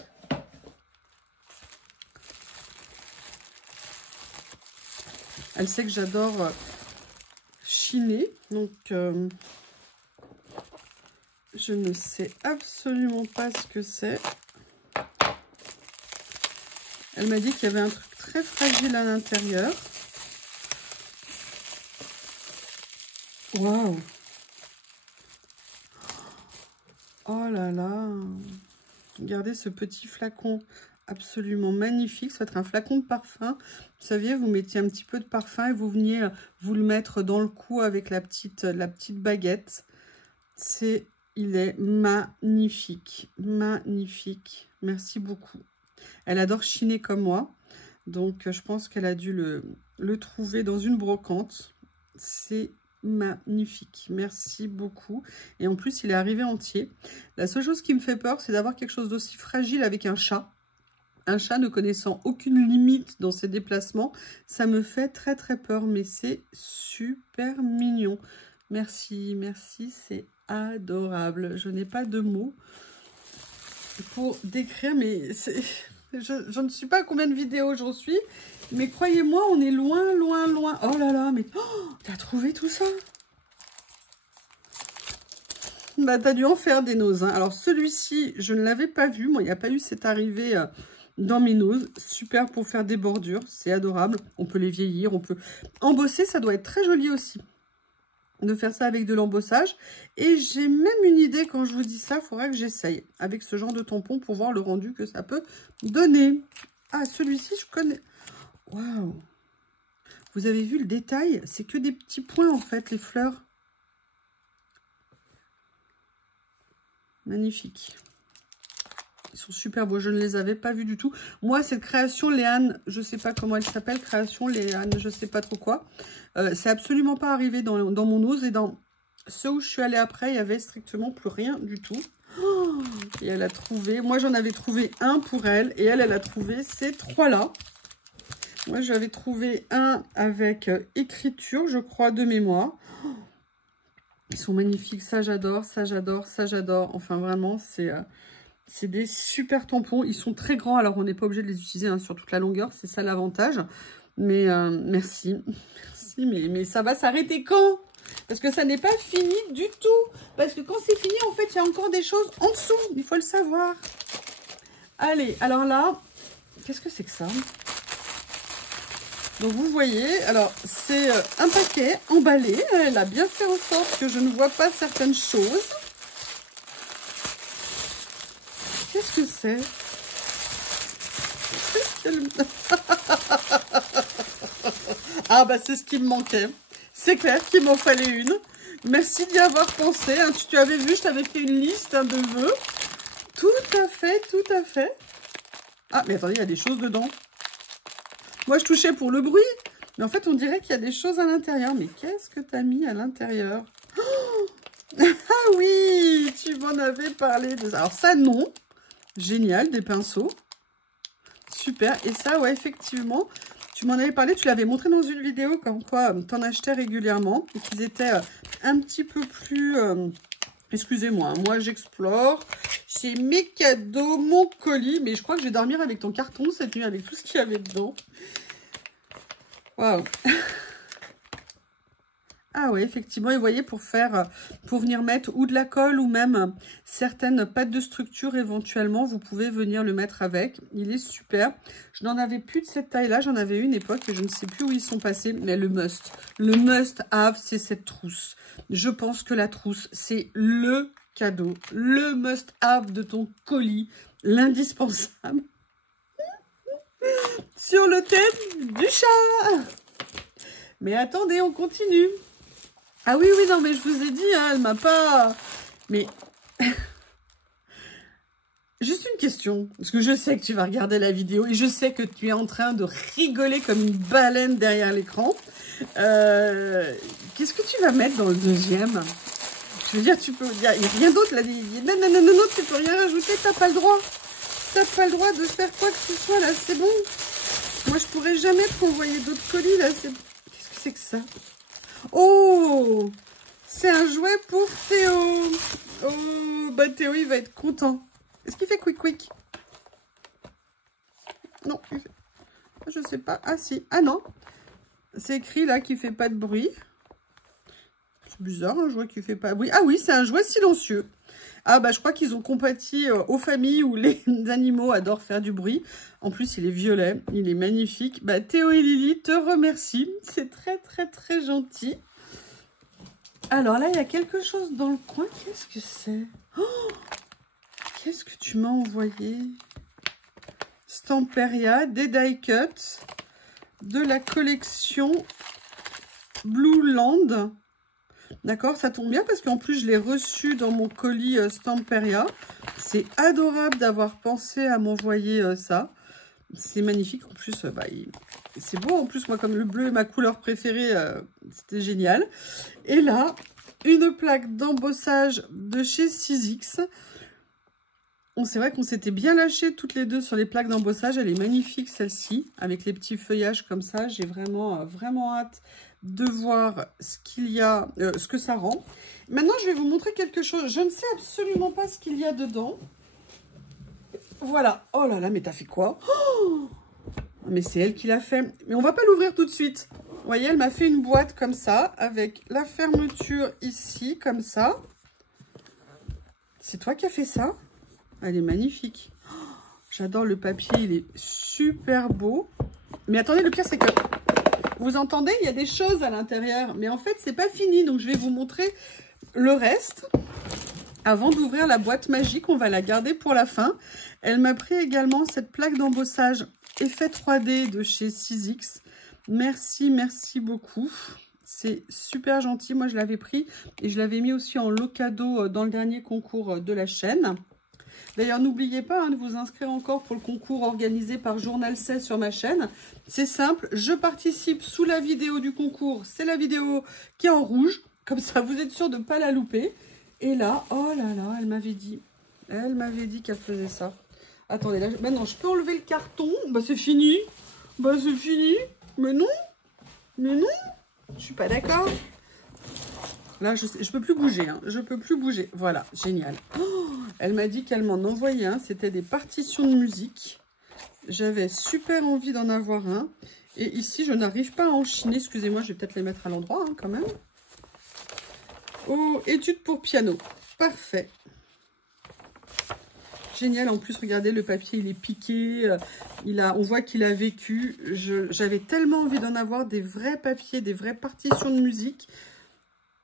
Elle sait que j'adore chiner. Donc, je ne sais absolument pas ce que c'est. Elle m'a dit qu'il y avait un truc très fragile à l'intérieur. Waouh! Oh là là! Regardez ce petit flacon absolument magnifique. Ça va être un flacon de parfum. Vous saviez, vous mettiez un petit peu de parfum et vous veniez vous le mettre dans le cou avec la petite baguette. Il est magnifique. Magnifique. Merci beaucoup. Elle adore chiner comme moi. Donc, je pense qu'elle a dû le trouver dans une brocante. C'est magnifique. Merci beaucoup. Et en plus, il est arrivé entier. La seule chose qui me fait peur, c'est d'avoir quelque chose d'aussi fragile avec un chat. Un chat ne connaissant aucune limite dans ses déplacements. Ça me fait très très peur. Mais c'est super mignon. Merci, merci. C'est adorable. Je n'ai pas de mots pour décrire, mais je ne suis pas à combien de vidéos j'en suis, mais croyez-moi, on est loin, loin, loin. Oh là là, mais oh, t'as trouvé tout ça? Bah, t'as dû en faire des noses. Hein. Alors, celui-ci, je ne l'avais pas vu. Moi, il n'y a pas eu cette arrivée dans mes noses. Super pour faire des bordures. C'est adorable. On peut les vieillir. On peut embosser. Ça doit être très joli aussi de faire ça avec de l'embossage. Et j'ai même une idée quand je vous dis ça. Il faudra que j'essaye avec ce genre de tampon pour voir le rendu que ça peut donner. Ah, celui-ci, je connais. Waouh! Vous avez vu le détail? C'est que des petits points, en fait, les fleurs. Magnifique. Ils sont super beaux. Je ne les avais pas vus du tout. Moi, cette création Léane, je ne sais pas comment elle s'appelle. Création Léane, je ne sais pas trop quoi. C'est absolument pas arrivé dans mon nose. Et dans ceux où je suis allée après, il n'y avait strictement plus rien du tout. Oh, et elle a trouvé... Moi, j'en avais trouvé un pour elle. Et elle a trouvé ces trois-là. Moi, j'avais trouvé un avec écriture, je crois, de mémoire. Oh, ils sont magnifiques. Ça, j'adore. Ça, j'adore. Ça, j'adore. Enfin, vraiment, c'est... C'est des super tampons. Ils sont très grands, alors on n'est pas obligé de les utiliser hein, sur toute la longueur. C'est ça l'avantage. Mais merci. Merci, mais ça va s'arrêter quand? Parce que ça n'est pas fini du tout. Parce que quand c'est fini, en fait, il y a encore des choses en dessous. Il faut le savoir. Allez, alors là, qu'est-ce que c'est que ça? Donc vous voyez, alors c'est un paquet emballé. Elle a bien fait en sorte que je ne vois pas certaines choses. Qu'est-ce que c'est? Ah bah c'est ce qui me manquait. C'est clair qu'il m'en fallait une. Merci d'y avoir pensé. Hein. Tu avais vu, je t'avais fait une liste hein, de vœux. Tout à fait, tout à fait. Ah mais attendez, il y a des choses dedans. Moi je touchais pour le bruit. Mais en fait on dirait qu'il y a des choses à l'intérieur. Mais qu'est-ce que tu as mis à l'intérieur? Oh ah oui, tu m'en avais parlé de ça. Alors ça non. Génial, des pinceaux. Super. Et ça, ouais, effectivement, tu m'en avais parlé, tu l'avais montré dans une vidéo, comme quoi tu en achetais régulièrement et qu'ils étaient un petit peu plus... excusez-moi, hein, moi j'explore. C'est mes cadeaux, mon colis. Mais je crois que je vais dormir avec ton carton cette nuit, avec tout ce qu'il y avait dedans. Waouh. Ah oui, effectivement, et vous voyez, pour venir mettre ou de la colle ou même certaines pattes de structure éventuellement, vous pouvez venir le mettre avec. Il est super. Je n'en avais plus de cette taille-là, j'en avais une époque et je ne sais plus où ils sont passés, mais le must have, c'est cette trousse. Je pense que la trousse, c'est le cadeau, le must have de ton colis, l'indispensable. Sur le thème du chat. Mais attendez, on continue. Ah oui, oui, non, mais je vous ai dit, hein, elle m'a pas... Mais... Juste une question, parce que je sais que tu vas regarder la vidéo et je sais que tu es en train de rigoler comme une baleine derrière l'écran. Qu'est-ce que tu vas mettre dans le deuxième? Je veux dire, tu peux... Il n'y a rien d'autre, là. Non, non, non, non, non, tu peux rien rajouter, t'as pas le droit. T'as pas le droit de faire quoi que ce soit, là, c'est bon. Moi, je pourrais jamais te renvoyer d'autres colis, là, c'est... Qu'est-ce que c'est que ça? Oh, c'est un jouet pour Théo. Oh, bah Théo, il va être content. Est-ce qu'il fait quick quick? Non, je sais pas. Ah si, ah non. C'est écrit là qu'il fait pas de bruit. C'est bizarre, un jouet qui fait pas de bruit. Ah oui, c'est un jouet silencieux. Ah bah je crois qu'ils ont compati aux familles où les animaux adorent faire du bruit. En plus, il est violet, il est magnifique. Bah Théo et Lily te remercient. C'est très très très gentil. Alors là, il y a quelque chose dans le coin. Qu'est-ce que c'est? Oh, qu'est-ce que tu m'as envoyé? Stamperia, des die cuts de la collection Blue Land. D'accord, ça tombe bien parce qu'en plus, je l'ai reçu dans mon colis Stamperia. C'est adorable d'avoir pensé à m'envoyer ça. C'est magnifique. En plus, bah, c'est beau. En plus, moi, comme le bleu est ma couleur préférée, c'était génial. Et là, une plaque d'embossage de chez Sizzix. C'est vrai qu'on s'était bien lâché toutes les deux sur les plaques d'embossage. Elle est magnifique, celle-ci, avec les petits feuillages comme ça. J'ai vraiment, vraiment hâte de voir ce qu'il y a, ce que ça rend. Maintenant, je vais vous montrer quelque chose. Je ne sais absolument pas ce qu'il y a dedans. Voilà. Oh là là, mais t'as fait quoi? Oh, mais c'est elle qui l'a fait. Mais on va pas l'ouvrir tout de suite. Vous voyez, elle m'a fait une boîte comme ça, avec la fermeture ici, comme ça. C'est toi qui as fait ça? Elle est magnifique. Oh, j'adore le papier, il est super beau. Mais attendez, le pire, c'est que... Vous entendez, il y a des choses à l'intérieur. Mais en fait, c'est pas fini. Donc, je vais vous montrer le reste. Avant d'ouvrir la boîte magique, on va la garder pour la fin. Elle m'a pris également cette plaque d'embossage effet 3D de chez Sizzix. Merci, merci beaucoup. C'est super gentil. Moi, je l'avais pris et je l'avais mis aussi en lot cadeau dans le dernier concours de la chaîne. D'ailleurs, n'oubliez pas de vous inscrire encore pour le concours organisé par Journal 16 sur ma chaîne. C'est simple, je participe sous la vidéo du concours. C'est la vidéo qui est en rouge. Comme ça, vous êtes sûr de ne pas la louper. Et là, oh là là, elle m'avait dit qu'elle faisait ça. Attendez, là, maintenant, je peux enlever le carton. Bah, c'est fini. Bah, c'est fini. Mais non. Mais non. Je suis pas d'accord. Là, je peux plus bouger. Hein. Je peux plus bouger. Voilà, génial. Oh, elle m'a dit qu'elle m'en envoyait un. C'était des partitions de musique. J'avais super envie d'en avoir un. Et ici, je n'arrive pas à enchaîner. Excusez-moi, je vais peut-être les mettre à l'endroit hein, quand même. Oh, étude pour piano. Parfait. Génial. En plus, regardez, le papier, il est piqué. On voit qu'il a vécu. J'avais tellement envie d'en avoir des vrais papiers, des vraies partitions de musique.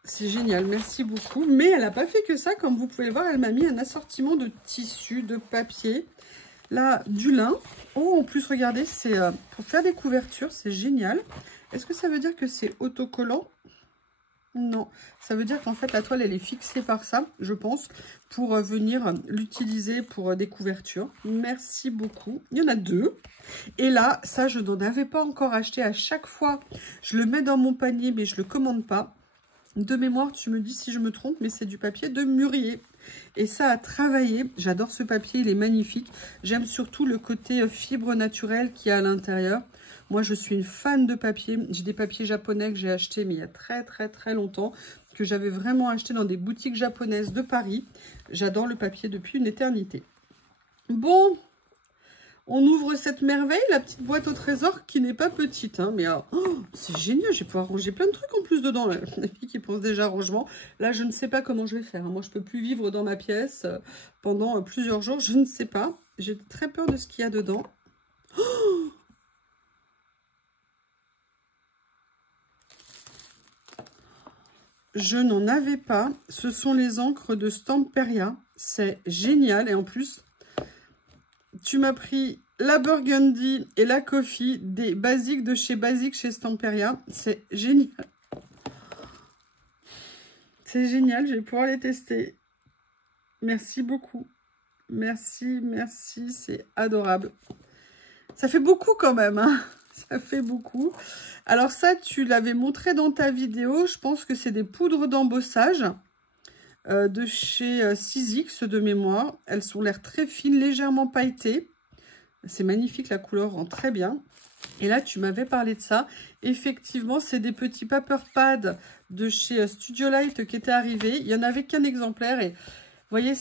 C'est génial, merci beaucoup. Mais elle n'a pas fait que ça. Comme vous pouvez le voir, elle m'a mis un assortiment de tissus, de papier. Là, du lin. Oh, en plus, regardez, c'est pour faire des couvertures. C'est génial. Est-ce que ça veut dire que c'est autocollant? Non. Ça veut dire qu'en fait, la toile, elle est fixée par ça, je pense, pour venir l'utiliser pour des couvertures. Merci beaucoup. Il y en a 2. Et là, ça, je n'en avais pas encore acheté. À chaque fois, je le mets dans mon panier, mais je ne le commande pas. De mémoire, tu me dis si je me trompe, mais c'est du papier de mûrier. Et ça a travaillé. J'adore ce papier, il est magnifique. J'aime surtout le côté fibre naturelle qu'il y a à l'intérieur. Moi, je suis une fan de papier. J'ai des papiers japonais que j'ai achetés, mais il y a très longtemps, que j'avais vraiment acheté dans des boutiques japonaises de Paris. J'adore le papier depuis une éternité. Bon, on ouvre cette merveille, la petite boîte au trésor qui n'est pas petite. Hein, mais oh, c'est génial, je vais pouvoir ranger plein de trucs en plus dedans. La fille qui pense déjà rangement. Là, je ne sais pas comment je vais faire. Hein. Moi, je ne peux plus vivre dans ma pièce pendant plusieurs jours. Je ne sais pas. J'ai très peur de ce qu'il y a dedans. Oh, je n'en avais pas. Ce sont les encres de Stamperia. C'est génial. Et en plus, tu m'as pris la Burgundy et la Coffee, des basiques de chez Basique chez Stamperia. C'est génial. C'est génial. Je vais pouvoir les tester. Merci beaucoup. Merci, merci. C'est adorable. Ça fait beaucoup quand même, hein. Ça fait beaucoup. Alors ça, tu l'avais montré dans ta vidéo. Je pense que c'est des poudres d'embossage de chez Sizzix de mémoire. Elles ont l'air très fines, légèrement pailletées. C'est magnifique, la couleur rend très bien. Et là, tu m'avais parlé de ça. Effectivement, c'est des petits paper pads de chez Studio Light qui étaient arrivés. Il n'y en avait qu'un exemplaire. Et vous voyez,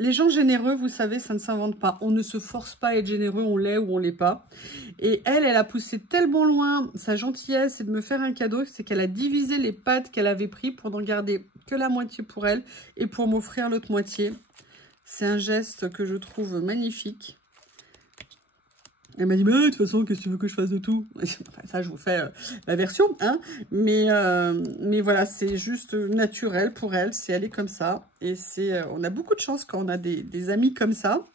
les gens généreux, vous savez, ça ne s'invente pas. On ne se force pas à être généreux, on l'est ou on l'est pas. Et elle a poussé tellement loin sa gentillesse et de me faire un cadeau, c'est qu'elle a divisé les pads qu'elle avait pris pour n'en garder que la moitié pour elle et pour m'offrir l'autre moitié. C'est un geste que je trouve magnifique. Elle m'a dit, mais de toute façon, qu'est-ce que tu veux que je fasse de tout? Ça, je vous fais la version, hein. Mais voilà, c'est juste naturel pour elle. Elle est comme ça. Et on a beaucoup de chance quand on a des amis comme ça.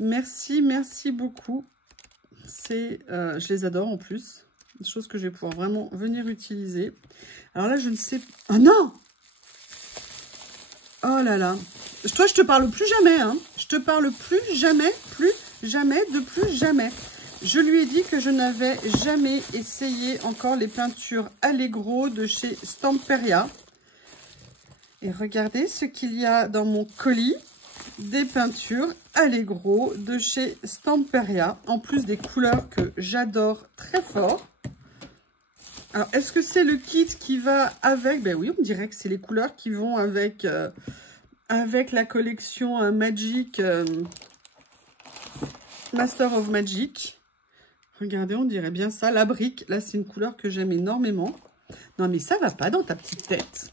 Merci, merci beaucoup. Je les adore en plus. Des choses que je vais pouvoir vraiment venir utiliser. Alors là, je ne sais... Ah non! Oh là là. Toi, je te parle plus jamais, hein. Je te parle plus jamais, de plus jamais. Je lui ai dit que je n'avais jamais essayé encore les peintures Allegro de chez Stamperia. Et regardez ce qu'il y a dans mon colis. Des peintures Allegro de chez Stamperia. En plus des couleurs que j'adore très fort. Alors, est-ce que c'est le kit qui va avec? Ben oui, on dirait que c'est les couleurs qui vont avec, avec la collection Magic... Master of Magic. Regardez, on dirait bien ça. La brique, là, c'est une couleur que j'aime énormément. Non, mais ça va pas dans ta petite tête.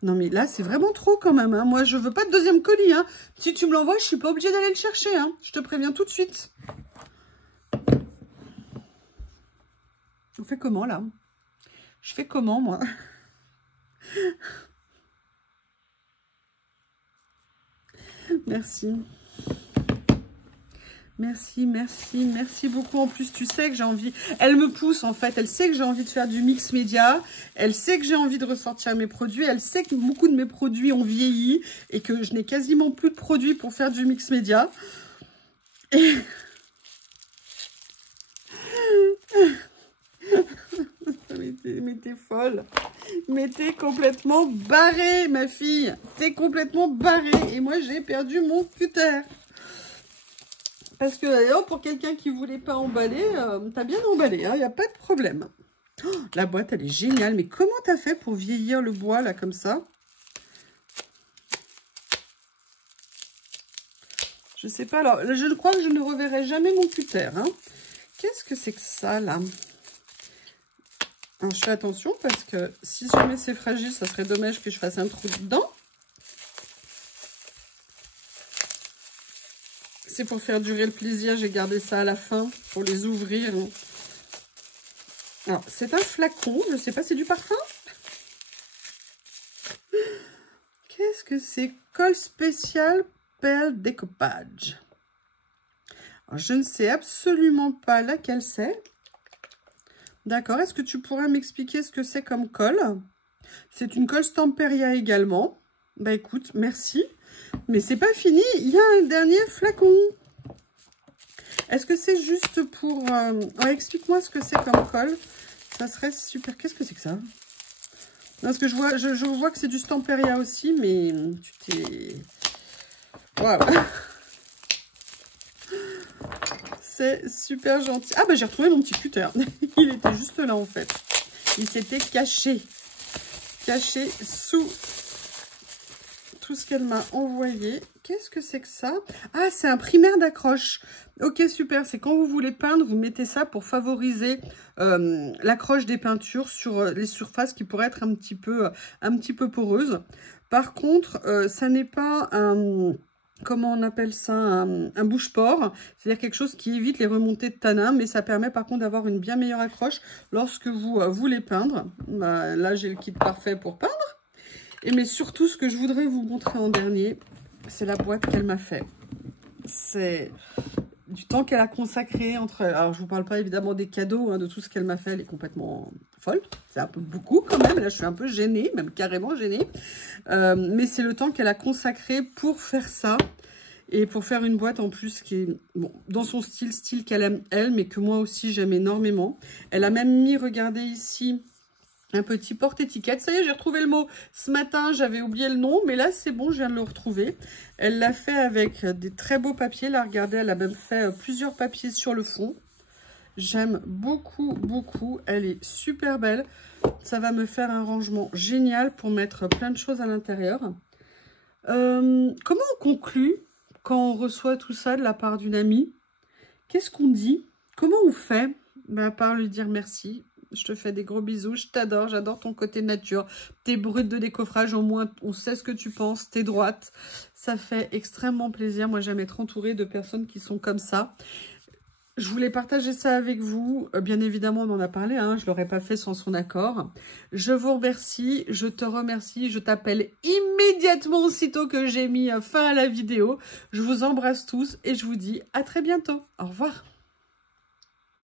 Non, mais là, c'est vraiment trop quand même. Hein. Moi, je veux pas de deuxième colis. Hein. Si tu me l'envoies, je suis pas obligée d'aller le chercher. Hein. Je te préviens tout de suite. On fait comment, là? Je fais comment, moi? Merci. Merci, merci, merci beaucoup. En plus, tu sais que j'ai envie... Elle me pousse, en fait. Elle sait que j'ai envie de faire du mix média. Elle sait que j'ai envie de ressortir mes produits. Elle sait que beaucoup de mes produits ont vieilli et que je n'ai quasiment plus de produits pour faire du mix média. Et... mais t'es folle. Mais t'es complètement barrée, ma fille. T'es complètement barrée. Et moi, j'ai perdu mon cutter. Parce que pour quelqu'un qui ne voulait pas emballer, t'as bien emballé, il n'y a pas de problème. Oh, la boîte, elle est géniale. Mais comment t'as fait pour vieillir le bois, là, comme ça? Je sais pas. Alors, je crois que je ne reverrai jamais mon cutter. Hein. Qu'est-ce que c'est que ça, là? Alors, je fais attention parce que si jamais c'est fragile, ça serait dommage que je fasse un trou dedans. C'est pour faire durer le plaisir. J'ai gardé ça à la fin pour les ouvrir. Alors, c'est un flacon. Je ne sais pas, c'est du parfum? Qu'est-ce que c'est? Colle spécial perle découpage. Alors, je ne sais absolument pas laquelle c'est. D'accord. Est-ce que tu pourrais m'expliquer ce que c'est comme colle? C'est une colle Stamperia également. Bah écoute, merci. Mais c'est pas fini. Il y a un dernier flacon. Est-ce que c'est juste pour... Ouais, explique-moi ce que c'est comme colle. Ça serait super. Qu'est-ce que c'est que ça? Non, parce que je vois que c'est du Stamperia aussi, mais tu t'es... Voilà. C'est super gentil. Ah, bah j'ai retrouvé mon petit cutter. Il était juste là, en fait. Il s'était caché. Caché sous tout ce qu'elle m'a envoyé. Qu'est-ce que c'est que ça? Ah, c'est un primaire d'accroche. Ok, super. C'est quand vous voulez peindre, vous mettez ça pour favoriser l'accroche des peintures sur les surfaces qui pourraient être un petit peu poreuses. Par contre, ça n'est pas un... Comment on appelle ça, un bouche-port, c'est-à-dire quelque chose qui évite les remontées de tanin, mais ça permet par contre d'avoir une bien meilleure accroche lorsque vous voulez peindre. Bah, là, j'ai le kit parfait pour peindre. Mais surtout, ce que je voudrais vous montrer en dernier, c'est la boîte qu'elle m'a fait. C'est du temps qu'elle a consacré entre... Alors, je ne vous parle pas évidemment des cadeaux, hein, de tout ce qu'elle m'a fait, elle est complètement folle. C'est un peu beaucoup quand même, là je suis un peu gênée, même carrément gênée. Mais c'est le temps qu'elle a consacré pour faire ça. Et pour faire une boîte en plus qui est bon, dans son style qu'elle aime elle, mais que moi aussi j'aime énormément. Elle a même mis, regardez ici, un petit porte-étiquette. Ça y est, j'ai retrouvé le mot. Ce matin, j'avais oublié le nom, mais là, c'est bon, je viens de le retrouver. Elle l'a fait avec des très beaux papiers. Là, regardez, elle a même fait plusieurs papiers sur le fond. J'aime beaucoup, beaucoup. Elle est super belle. Ça va me faire un rangement génial pour mettre plein de choses à l'intérieur. Comment on conclut quand on reçoit tout ça de la part d'une amie? Qu'est-ce qu'on dit? Comment on fait? À part lui dire merci. Je te fais des gros bisous, je t'adore, j'adore ton côté nature. T'es brute de décoffrage, au moins on sait ce que tu penses, t'es droite. Ça fait extrêmement plaisir. Moi, j'aime être entourée de personnes qui sont comme ça. Je voulais partager ça avec vous. Bien évidemment, on en a parlé, hein, je ne l'aurais pas fait sans son accord. Je vous remercie, je te remercie. Je t'appelle immédiatement aussitôt que j'ai mis fin à la vidéo. Je vous embrasse tous et je vous dis à très bientôt. Au revoir.